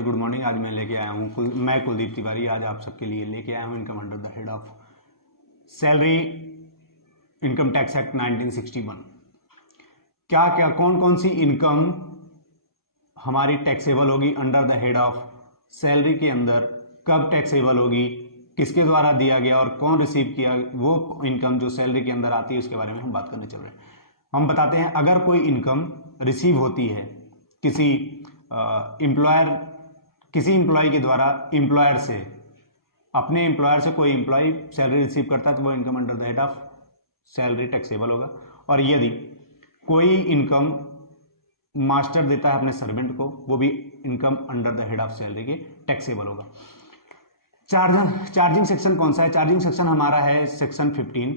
Students, good morning. आज मैं लेके आया हूँ मैं कुलदीप तिवारी आज आप सबके लिए लेके आया हूँ income under the head of salary income tax act 1961। क्या क्या कौन कौन सी इनकम हमारी टैक्सेबल होगी under the head of salary के अंदर, कब टैक्सेबल होगी, किसके द्वारा दिया गया और कौन रिसीव किया, वो इनकम जो सैलरी के अंदर आती है उसके बारे में हम बात करने चल रहे हैं। हम बताते हैं, अगर कोई इनकम रिसीव होती है किसी एम्प्लॉय के द्वारा, एम्प्लॉयर से, अपने एम्प्लॉयर से कोई एम्प्लॉय सैलरी रिसीव करता है तो वो income under the head of salary taxable होगा। और यदि कोई इनकम मास्टर देता है अपने सर्वेंट को, वो भी income under the head of salary के टैक्सेबल होगा। चार्जिंग सेक्शन कौन सा है? चार्जिंग सेक्शन हमारा है सेक्शन 15,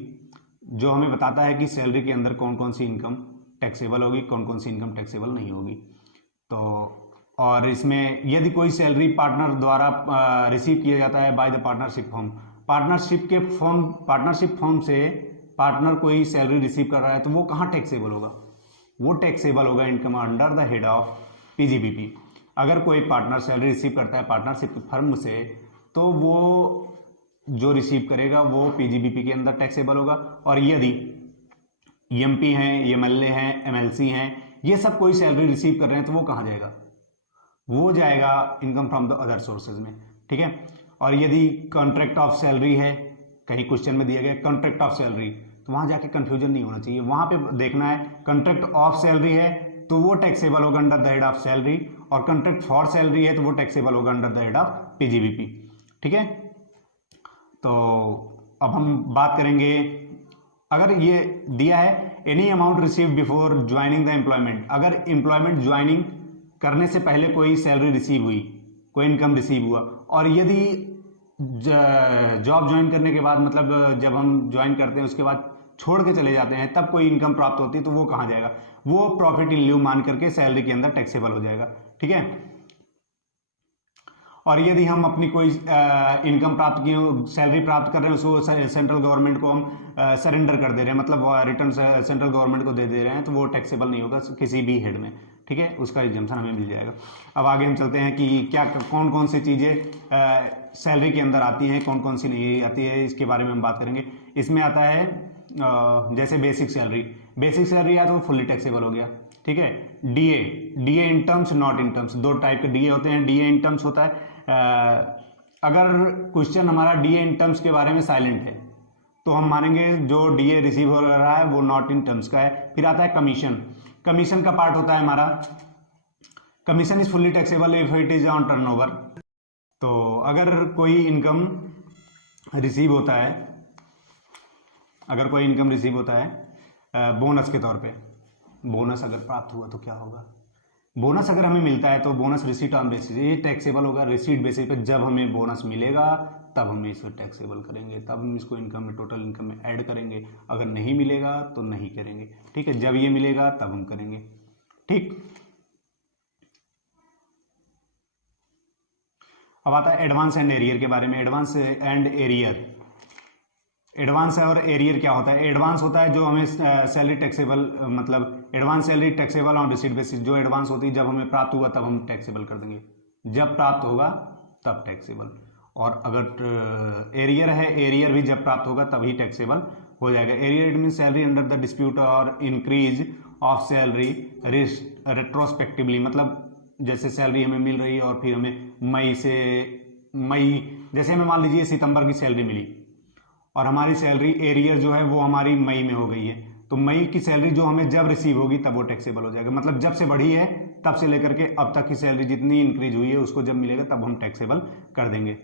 जो हमें बताता है कि सैलरी के अंदर कौन कौन सी इनकम टैक्सेबल होगी, कौन कौन सी इनकम टैक्सेबल नहीं होगी। तो और इसमें यदि कोई सैलरी पार्टनर द्वारा रिसीव किया जाता है by the partnership form, partnership form से पार्टनर कोई सैलरी रिसीव कर रहा है तो वो कहाँ टैक्सेबल होगा? वो टैक्सेबल होगा income under the head of PGBP. अगर कोई पार्टनर सैलरी रिसीव करता है पार्टनरशिप फर्म से तो वो जो रिसीव करेगा वो पीजीबीपी के अंदर टैक्सेबल होगा। और यदि एमपी हैं, एमएलए हैं, एमएलसी हैं, ये सब कोई सैलरी रिसीव कर रहे हैं तो वो कहाँ जाएगा? वो जाएगा income from the other sources में, ठीक है। और यदि कॉन्ट्रैक्ट ऑफ सैलरी है, कहीं क्वेश्चन में दिया गया कॉन्ट्रैक्ट ऑफ सैलरी, तो वहां जाके कंफ्यूजन नहीं होना चाहिए। वहां पे देखना है कॉन्ट्रैक्ट ऑफ सैलरी है तो वो टैक्सेबल होगा under the head of salary, और कॉन्ट्रैक्ट फॉर सैलरी है तो वो टैक्सेबल होगा under the head of PGBP, ठीक है। तो अब हम बात करेंगे, अगर ये दिया है any amount receive before joining the employment, अगर एम्प्लॉयमेंट ज्वाइनिंग करने से पहले कोई सैलरी रिसीव हुई, कोई इनकम रिसीव हुआ, और यदि जॉब ज्वाइन करने के बाद, मतलब जब हम ज्वाइन करते हैं उसके बाद छोड़ के चले जाते हैं तब कोई इनकम प्राप्त होती है तो वो कहाँ जाएगा? वो प्रॉफिट इन ल्यू मान करके सैलरी के अंदर टैक्सेबल हो जाएगा, ठीक है। और यदि हम अपनी कोई इनकम प्राप्त की, सैलरी प्राप्त कर रहे हैं, उसको सेंट्रल गवर्नमेंट को हम सरेंडर कर दे रहे हैं, मतलब रिटर्न सेंट्रल गवर्नमेंट को दे दे रहे हैं, तो वो टैक्सेबल नहीं होगा किसी भी हेड में, ठीक है। उसका एग्जम्पशन हमें मिल जाएगा। अब आगे हम चलते हैं कि क्या कौन कौन सी चीज़ें सैलरी के अंदर आती हैं, कौन कौन सी नहीं आती है, इसके बारे में हम बात करेंगे। इसमें आता है जैसे बेसिक सैलरी या तो फुल्ली टैक्सेबल हो गया, ठीक है। DA in terms, not in terms, दो टाइप के डीए होते हैं। डीए इन टर्म्स होता है, अगर क्वेश्चन हमारा डीए इन टर्म्स के बारे में साइलेंट है तो हम मानेंगे जो डीए रिसीव हो रहा है वो नॉट इन टर्म्स का है। फिर आता है कमीशन का पार्ट होता है हमारा, commission is fully taxable if it is on turnover. तो अगर कोई इनकम रिसीव होता है, बोनस के तौर पे, बोनस अगर प्राप्त हुआ तो क्या होगा? बोनस अगर हमें मिलता है तो बोनस रिसीट ऑन बेसिस, ये टैक्सेबल होगा रिसीट बेसिस पे। जब हमें बोनस मिलेगा तब हम इसको टैक्सेबल करेंगे, तब हम इसको इनकम में, टोटल इनकम में ऐड करेंगे। अगर नहीं मिलेगा तो नहीं करेंगे, ठीक है। जब ये मिलेगा तब हम करेंगे, ठीक। अब आता है एडवांस एंड एरियर के बारे में। एडवांस और एरियर क्या होता है? एडवांस होता है जो हमें सैलरी टैक्सेबल, मतलब advance salary taxable on receipt basis, जो एडवांस होती है जब हमें प्राप्त हुआ तब हम टैक्सेबल कर देंगे, जब प्राप्त होगा तब टैक्सेबल। और अगर एरियर है, एरियर भी जब प्राप्त होगा तभी टैक्सेबल हो जाएगा। Arrear it mean salary under the dispute और इंक्रीज ऑफ सैलरी रेट्रोस्पेक्टिवली, मतलब जैसे सैलरी हमें मिल रही है और फिर हमें जैसे हमें मान लीजिए सितंबर की सैलरी मिली और हमारी सैलरी एरियर जो है वो हमारी मई में हो गई है, तो मई की सैलरी जो हमें जब रिसीव होगी तब वो टैक्सेबल हो जाएगा। मतलब जब से बढ़ी है तब से लेकर के अब तक की सैलरी जितनी इंक्रीज हुई है उसको जब मिलेगा तब हम टैक्सेबल कर देंगे।